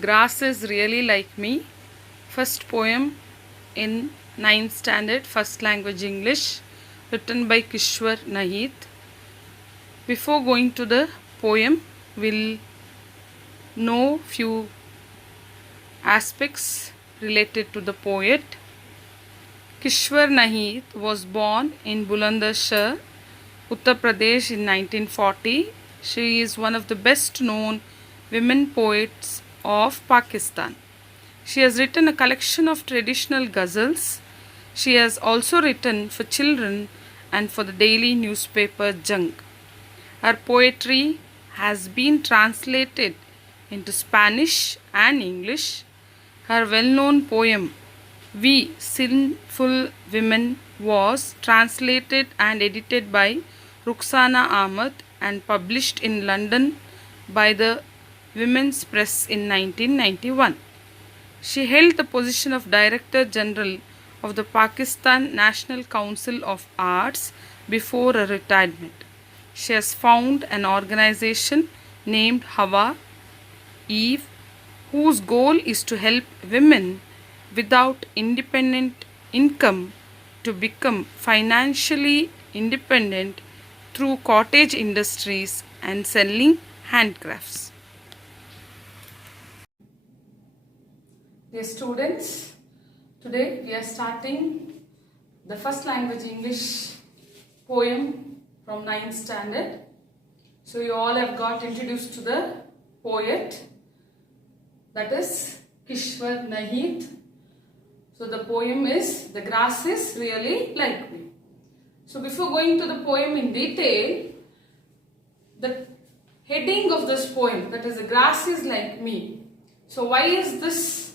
grass is really like me. First poem in 9th standard, first language English, written by Kishwar Nahid. Before going to the poem, we'll know few aspects related to the poet. Kishwar Nahid was born in Bulandshahr, Uttar Pradesh in 1940. She is one of the best known women poets of Pakistan. She has written a collection of traditional ghazals. She has also written for children and for the daily newspaper Jung. Her poetry has been translated into Spanish and English. Her well-known poem, We Sinful Women, was translated and edited by Rukhsana Ahmad and published in London by the Women's Press in 1991. She held the position of Director General of the Pakistan National Council of Arts before her retirement. She has founded an organization named Hawa Eve, whose goal is to help women without independent income to become financially independent through cottage industries and selling handcrafts. Dear students, today we are starting the first language English poem from 9th standard. So you all have got introduced to the poet, that is Kishwar Nahid. So the poem is The Grass is Really Like Me. So before going to the poem in detail, the heading of this poem, that is The Grass is Like Me. So why is this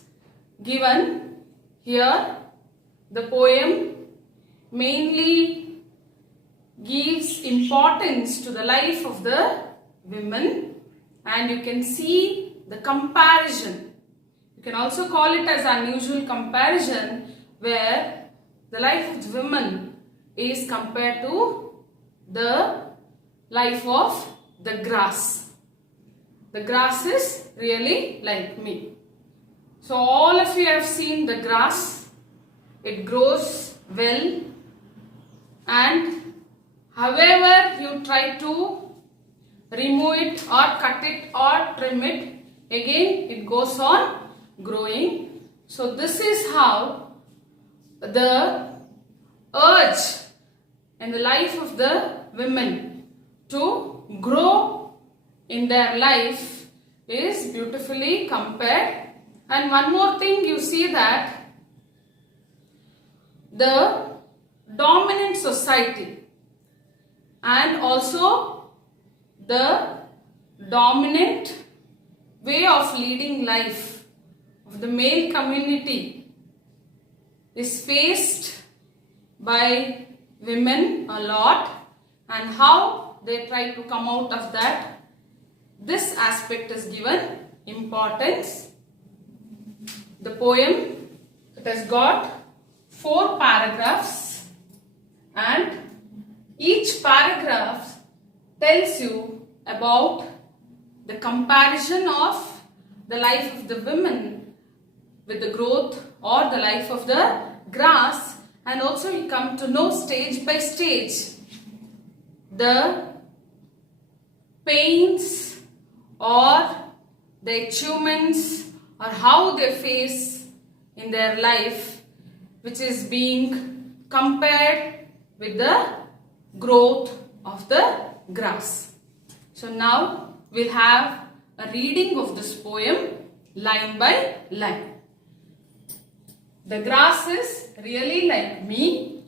given here? The poem mainly gives importance to the life of the women, and you can see the comparison. You can also call it as unusual comparison, where the life of the women is compared to the life of the grass. The grass is really like me. So all of you have seen the grass. It grows well, and however you try to remove it or cut it or trim it, again it goes on growing. So this is how the urge and the life of the women to grow in their life is beautifully compared. And one more thing, you see that the dominant society and also the dominant way of leading life of the male community is faced by women a lot, and how they try to come out of that. This aspect is given importance. The poem, it has got 4 paragraphs, and each paragraph tells you about the comparison of the life of the women with the growth or the life of the grass, and also you come to know stage by stage the pains or the achievements or how they face in their life, which is being compared with the growth of the grass. So now we'll have a reading of this poem line by line. The Grass is Really Like Me,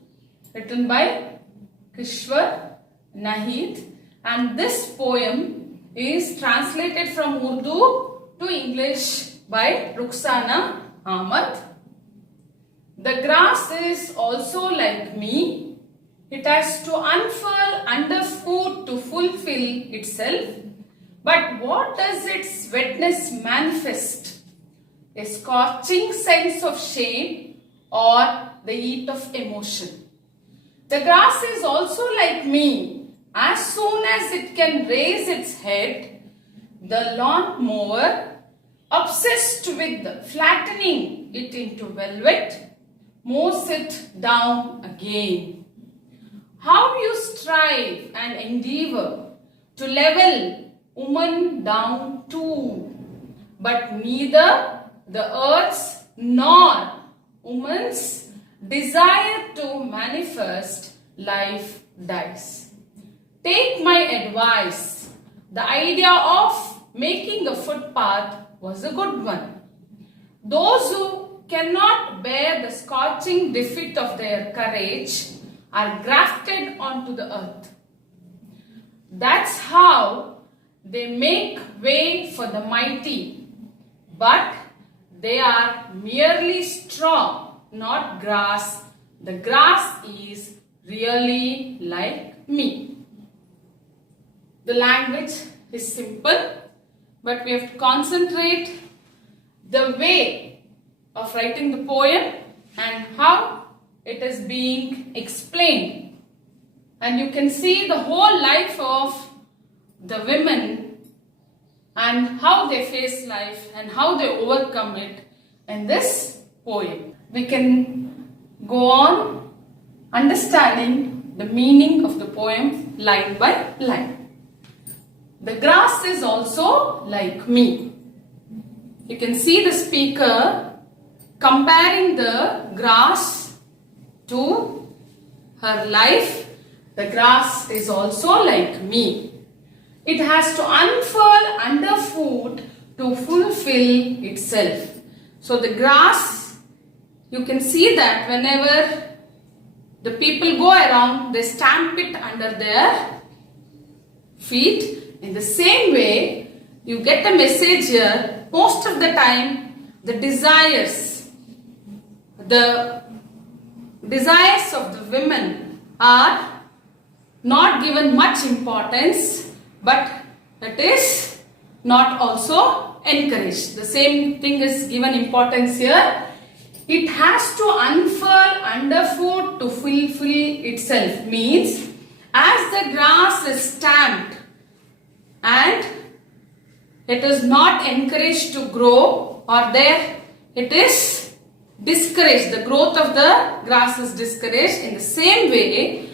written by Kishwar Nahid, and this poem is translated from Urdu to English by Rukhsana Ahmad. The grass is also like me. It has to unfurl underfoot to fulfill itself. But what does its wetness manifest? A scorching sense of shame or the heat of emotion. The grass is also like me. As soon as it can raise its head, the lawn mower obsessed with flattening it into velvet, mows it down again. How you strive and endeavor to level woman down too, but neither the earth's nor woman's desire to manifest life dies. Take my advice. The idea of making a footpath was a good one. Those who cannot bear the scorching defeat of their courage are grafted onto the earth. That's how they make way for the mighty, but they are merely straw, not grass. The grass is really like me. The language is simple, but we have to concentrate the way of writing the poem and how it is being explained. And you can see the whole life of the women and how they face life and how they overcome it in this poem. We can go on understanding the meaning of the poem line by line. The grass is also like me. You can see the speaker comparing the grass to her life. The grass is also like me. It has to unfurl underfoot to fulfill itself. So the grass, you can see that whenever the people go around, they stamp it under their feet. In the same way, you get a message here. Most of the time, the desires of the women are not given much importance, but it is not also encouraged. The same thing is given importance here. It has to unfurl underfoot to fulfill itself. Means, as the grass is stamped and it is not encouraged to grow, or there it is discouraged. The growth of the grass is discouraged. In the same way,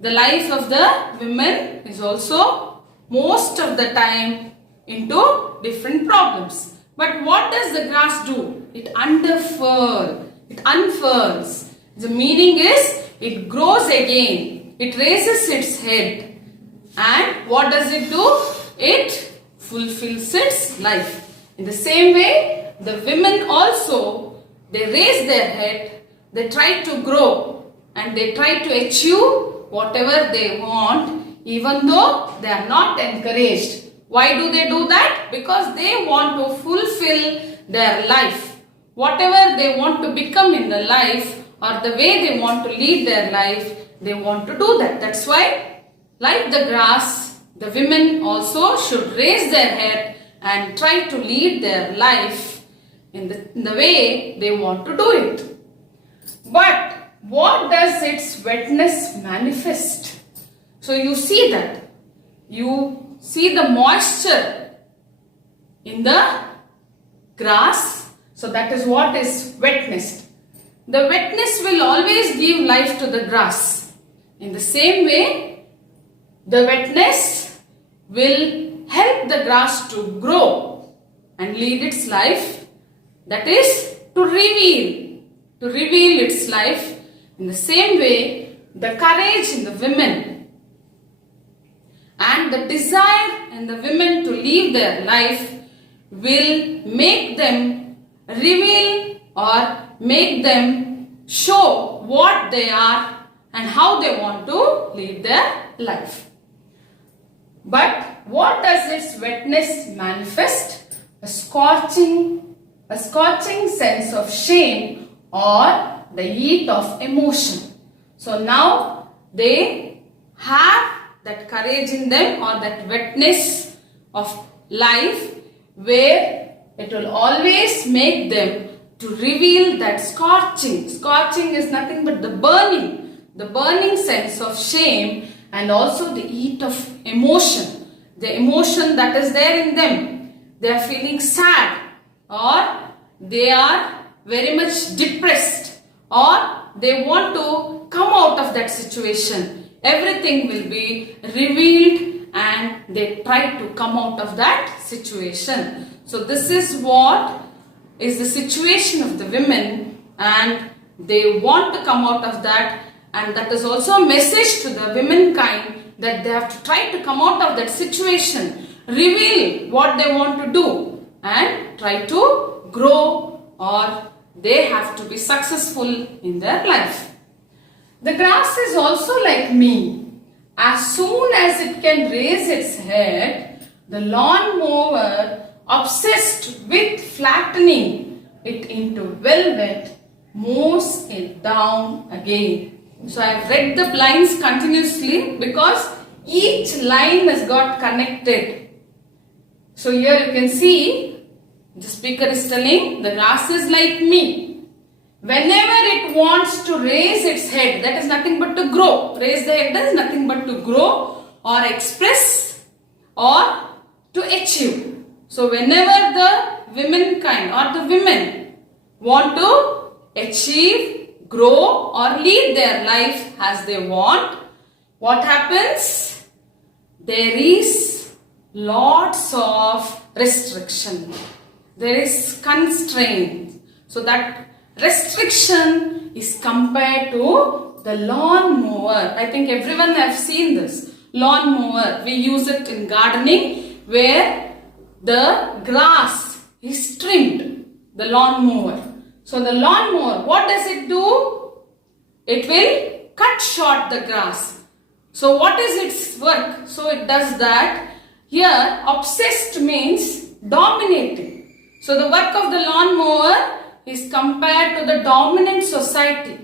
the life of the women is also most of the time into different problems. But what does the grass do? It unfurls. The meaning is it grows again. It raises its head. And what does it do? It fulfills its life. In the same way, the women also, they raise their head, they try to grow and they try to achieve whatever they want, even though they are not encouraged. Why do they do that? Because they want to fulfill their life. Whatever they want to become in the life or the way they want to lead their life, they want to do that. That's why, like the grass, the women also should raise their head and try to lead their life in the way they want to do it. But what does its wetness manifest? So you see that. You see the moisture in the grass. So that is what is wetness. The wetness will always give life to the grass. In the same way, the wetness will help the grass to grow and lead its life. That is to reveal its life. In the same way, the courage in the women and the desire in the women to live their life will make them reveal or make them show what they are and how they want to live their life. But what does its wetness manifest? A scorching sense of shame or the heat of emotion. So now they have that courage in them or that wetness of life where it will always make them to reveal that scorching. Scorching is nothing but the burning sense of shame and also the heat of emotion. The emotion that is there in them. They are feeling sad. or they are very much depressed, or they want to come out of that situation, everything will be revealed and they try to come out of that situation. So this is what is the situation of the women, and they want to come out of that, and that is also a message to the womankind that they have to try to come out of that situation, reveal what they want to do and try to grow, or they have to be successful in their life. The grass is also like me. As soon as it can raise its head, the lawn mower, obsessed with flattening it into velvet, mows it down again. So I have read the lines continuously because each line has got connected. So here you can see the speaker is telling the grass is like me. Whenever it wants to raise its head, that is nothing but to grow. Raise the head, that is nothing but to grow or express or to achieve. So whenever the womankind or the women want to achieve, grow or lead their life as they want, what happens? There is lots of restriction. There is constraint. So that restriction is compared to the lawn mower. I think everyone have seen this. Lawn mower. We use it in gardening where the grass is trimmed. The lawn mower. So the lawn mower, what does it do? It will cut short the grass. So what is its work? So it does that. Here obsessed means dominating. So the work of the lawn mower is compared to the dominant society.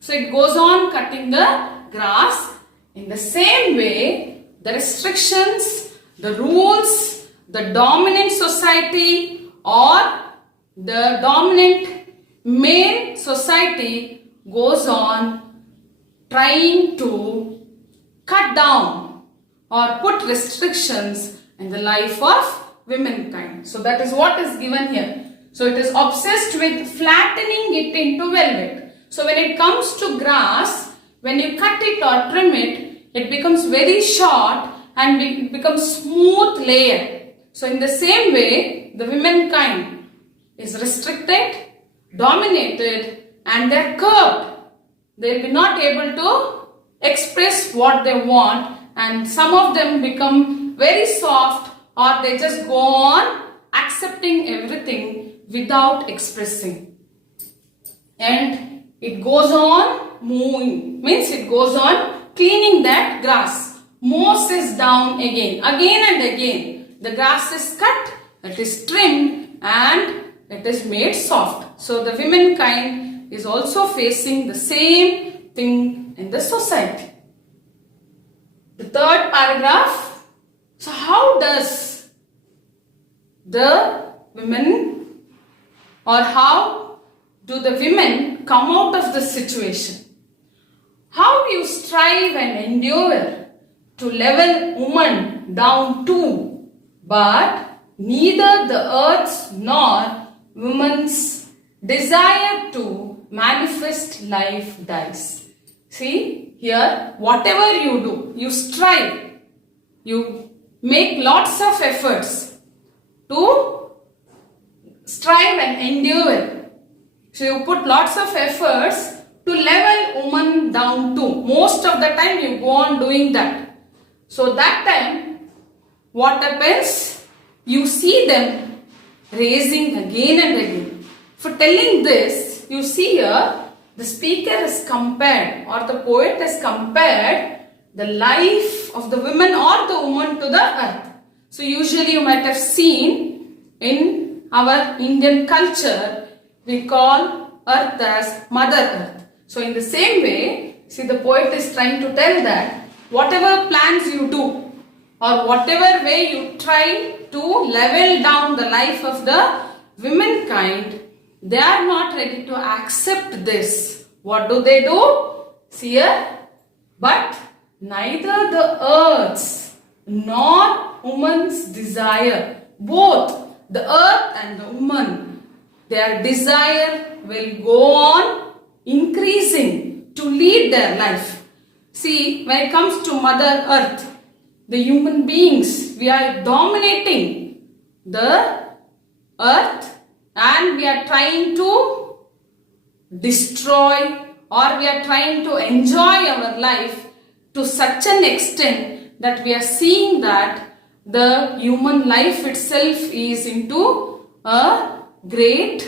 So it goes on cutting the grass. In the same way, the restrictions, the rules, the dominant society or the dominant male society goes on trying to cut down or put restrictions in the life of womankind. So that is what is given here. So it is obsessed with flattening it into velvet. So when it comes to grass, when you cut it or trim it, it becomes very short and it becomes smooth layer. So in the same way, the womankind is restricted, dominated and they are curved. They will be not able to express what they want, and some of them become very soft or they just go on accepting everything without expressing. And it goes on moving, means it goes on cleaning that grass. Mows is down again and again. The grass is cut, it is trimmed and it is made soft. So the womankind is also facing the same thing in the society. The third paragraph. So how does the women, or how do the women come out of this situation? How do you strive and endure to level woman down too, but neither the earth's nor woman's desire to manifest life dies. See here, whatever you do, you strive, you make lots of efforts to strive and endure. So you put lots of efforts to level woman down too. Most of the time you go on doing that. So that time, what happens? You see them raising again and again. For telling this, you see here, the speaker has compared, or the poet has compared the life of the woman or the woman to the earth. So usually you might have seen in our Indian culture, we call earth as Mother Earth. So in the same way, see, the poet is trying to tell that whatever plans you do or whatever way you try to level down the life of the womankind, they are not ready to accept this. What do? See here, but neither the earth's nor woman's desire, both the earth and the woman, their desire will go on increasing to lead their life. See, when it comes to Mother Earth, the human beings, we are dominating the earth and we are trying to destroy, or we are trying to enjoy our life to such an extent that we are seeing that the human life itself is into a great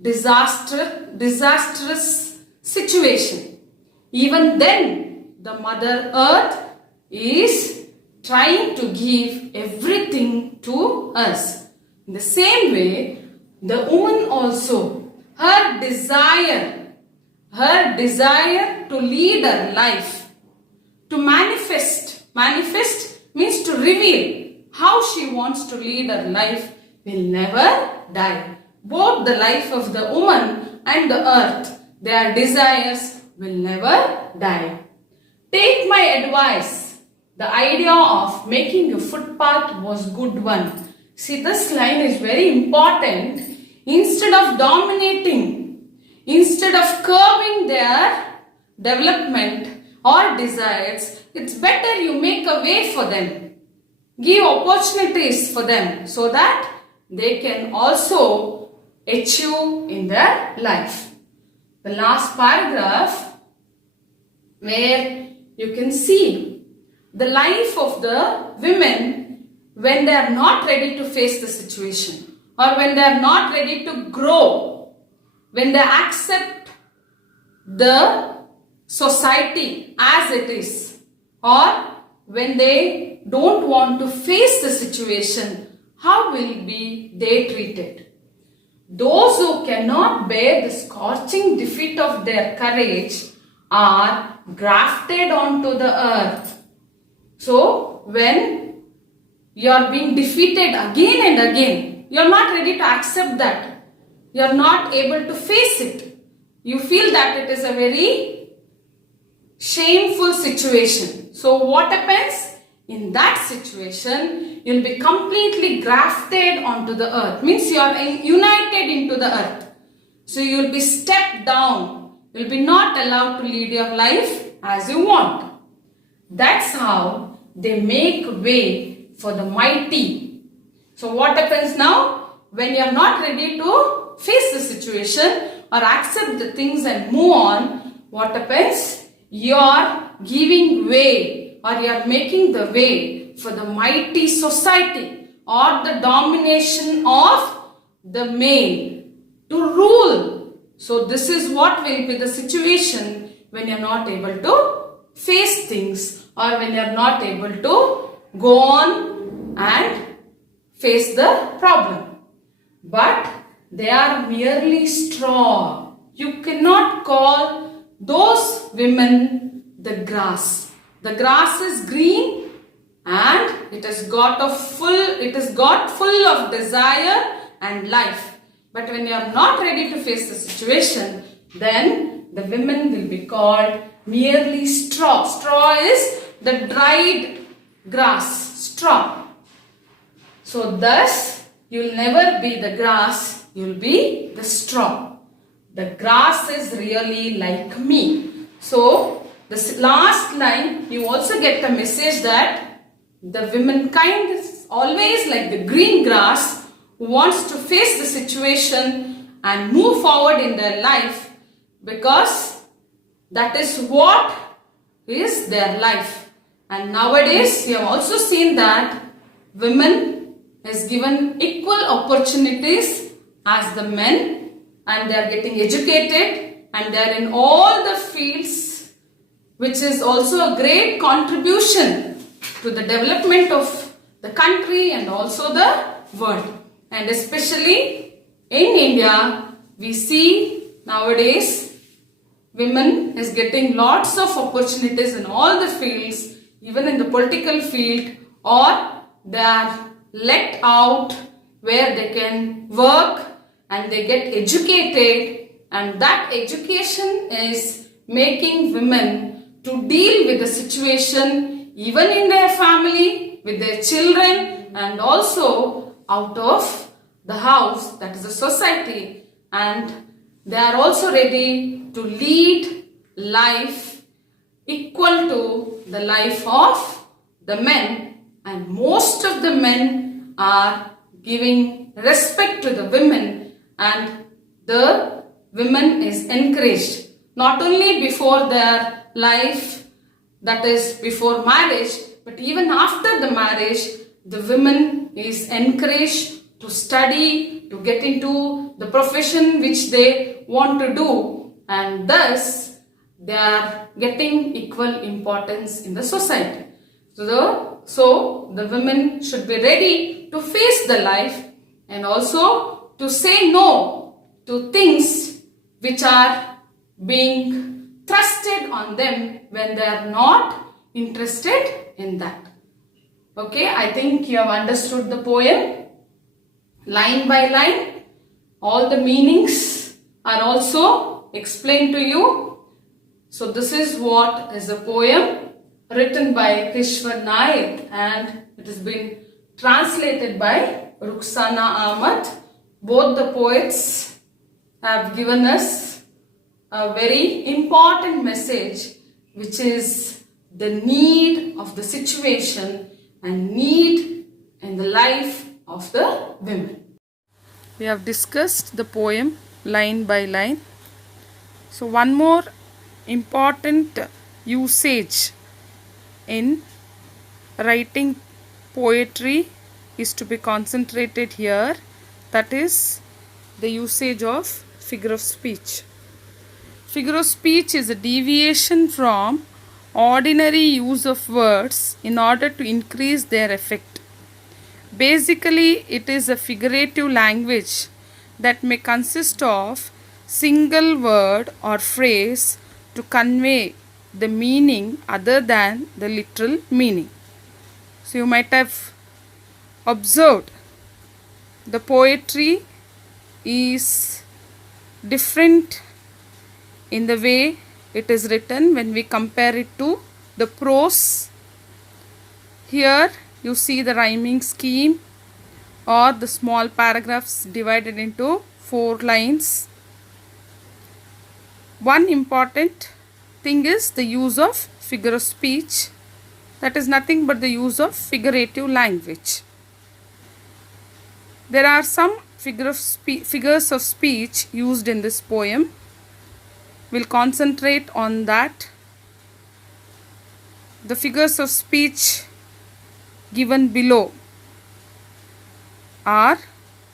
disastrous situation. Even then, the Mother Earth is trying to give everything to us. In the same way, the woman also, her desire to lead her life, to manifest means to reveal how she wants to lead her life, will never die. Both the life of the woman and the earth, their desires will never die. Take my advice. The idea of making a footpath was good one. See, this line is very important. Instead of dominating, instead of curbing their development or desires, it's better you make a way for them. Give opportunities for them so that they can also achieve in their life. The last paragraph, where you can see the life of the women when they are not ready to face the situation, or when they are not ready to grow, when they accept the society as it is, or when they don't want to face the situation, how will be they treated? Those who cannot bear the scorching defeat of their courage are grafted onto the earth. So, when you are being defeated again and again, you are not ready to accept that. You are not able to face it. You feel that it is a very shameful situation. So, what happens? In that situation, you will be completely grafted onto the earth. Means you are united into the earth. So, you will be stepped down. You will be not allowed to lead your life as you want. That's how they make way for the mighty. So, what happens now? When you are not ready to face the situation or accept the things and move on, what happens? You are giving way, or you are making the way for the mighty society or the domination of the male to rule. So this is what will be the situation when you are not able to face things, or when you are not able to go on and face the problem. But they are merely straw. You cannot call those women the grass. The grass is green and it has got full of desire and life. But when you are not ready to face the situation, then the women will be called merely straw. Straw is the dried grass, straw. So thus, you will never be the grass, you will be the straw. The grass is really like me. So, this last line, you also get the message that the womankind is always like the green grass who wants to face the situation and move forward in their life, because that is what is their life. And nowadays, you have also seen that women is given equal opportunities as the men, and they are getting educated and they are in all the fields, which is also a great contribution to the development of the country and also the world. And especially in India, we see nowadays women is getting lots of opportunities in all the fields, even in the political field, or they are let out where they can work and they get educated, and that education is making women to deal with the situation even in their family, with their children, and also out of the house, that is the society, and they are also ready to lead life equal to the life of the men, and most of the men are giving respect to the women, and the women is encouraged not only before their life, that is before marriage, but even after the marriage, the women is encouraged to study, to get into the profession which they want to do, and thus they are getting equal importance in the society. So the women should be ready to face the life and also to say no to things which are being thrusted on them when they are not interested in that. Okay, I think you have understood the poem line by line. All the meanings are also explained to you. So this is what is a poem written by Kishwar Naik, and it has been translated by Ruxana Ahmad. Both the poets have given us a very important message, which is the need of the situation and need in the life of the women. We have discussed the poem line by line. So one more important usage in writing poetry is to be concentrated here, that is the usage of figure of speech. Figure of speech is a deviation from ordinary use of words in order to increase their effect. Basically, it is a figurative language that may consist of single word or phrase to convey the meaning other than the literal meaning. So you might have observed the poetry is different in the way it is written when we compare it to the prose. Here you see the rhyming scheme or the small paragraphs divided into 4 lines. One important thing is the use of figure of speech, that is nothing but the use of figurative language. There are some figures of speech used in this poem. We'll concentrate on that. The figures of speech given below are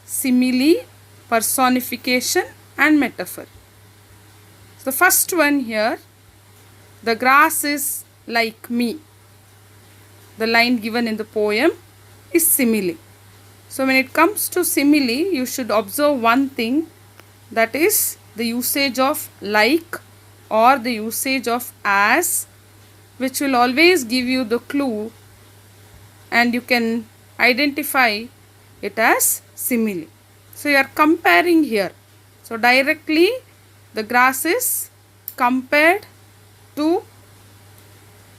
simile, personification and metaphor. So the first one here, the grass is like me. The line given in the poem is simile. So when it comes to simile, you should observe one thing, that is the usage of like or the usage of as, which will always give you the clue and you can identify it as simile. So you are comparing here. So directly the grass is compared to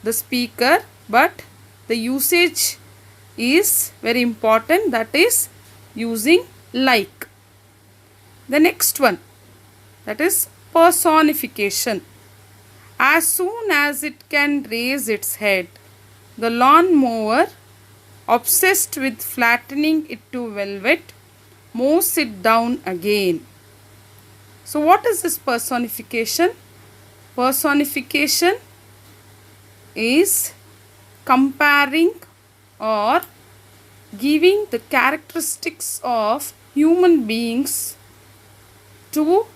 the speaker, but the usage is very important, that is using like. The next one, that is personification. As soon as it can raise its head, the lawn mower, obsessed with flattening it to velvet, mows it down again. So what is this personification? Personification is comparing or giving the characteristics of human beings to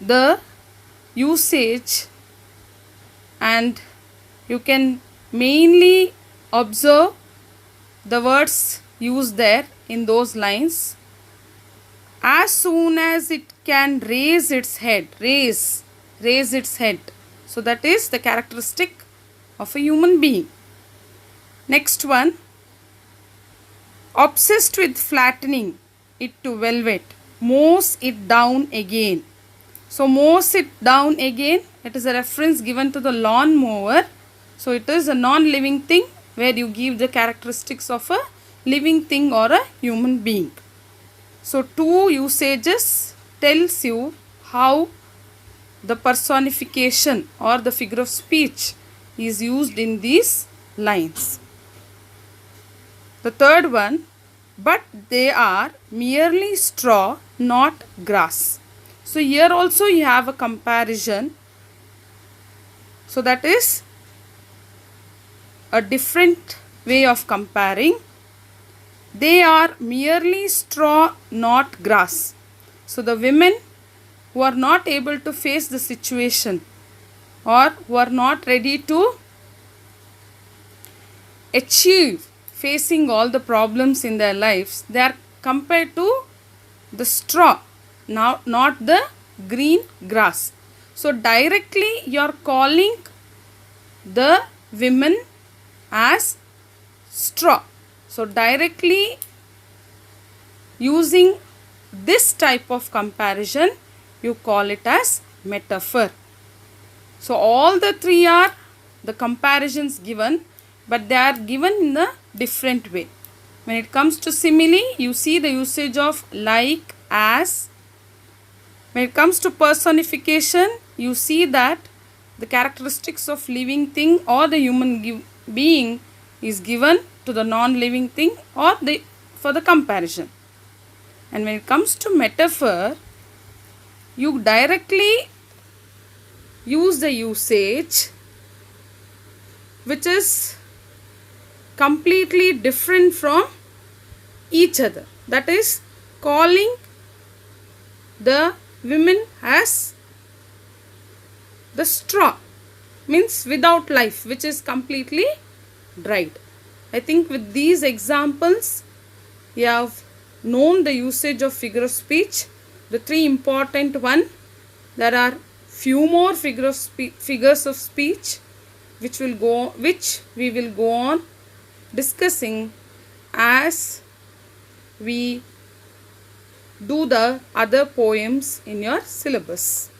the usage, and you can mainly observe the words used there in those lines. As soon as it can raise its head, raise its head. So that is the characteristic of a human being. Next one, obsessed with flattening it to velvet, mows it down again. So mows it down again, it is a reference given to the lawn mower. So it is a non-living thing where you give the characteristics of a living thing or a human being. So two usages tells you how the personification or the figure of speech is used in these lines. The third one, but they are merely straw, not grass. So here also you have a comparison. So that is a different way of comparing. They are merely straw, not grass. So the women who are not able to face the situation or who are not ready to achieve facing all the problems in their lives, they are compared to the straw, now not the green grass. So directly you are calling the women as straw. So directly using this type of comparison, you call it as metaphor. So all the three are the comparisons given, but they are given in a different way. When it comes to simile, you see the usage of like, as. When it comes to personification, you see that the characteristics of living thing or the human being is given to the non-living thing or for the comparison. And when it comes to metaphor, you directly use the usage which is completely different from each other. That is calling the women as the straw, means without life, which is completely dried. I think with these examples you have known the usage of figure of speech. The three important one. There are few more figures of speech which we will go on discussing as we do the other poems in your syllabus.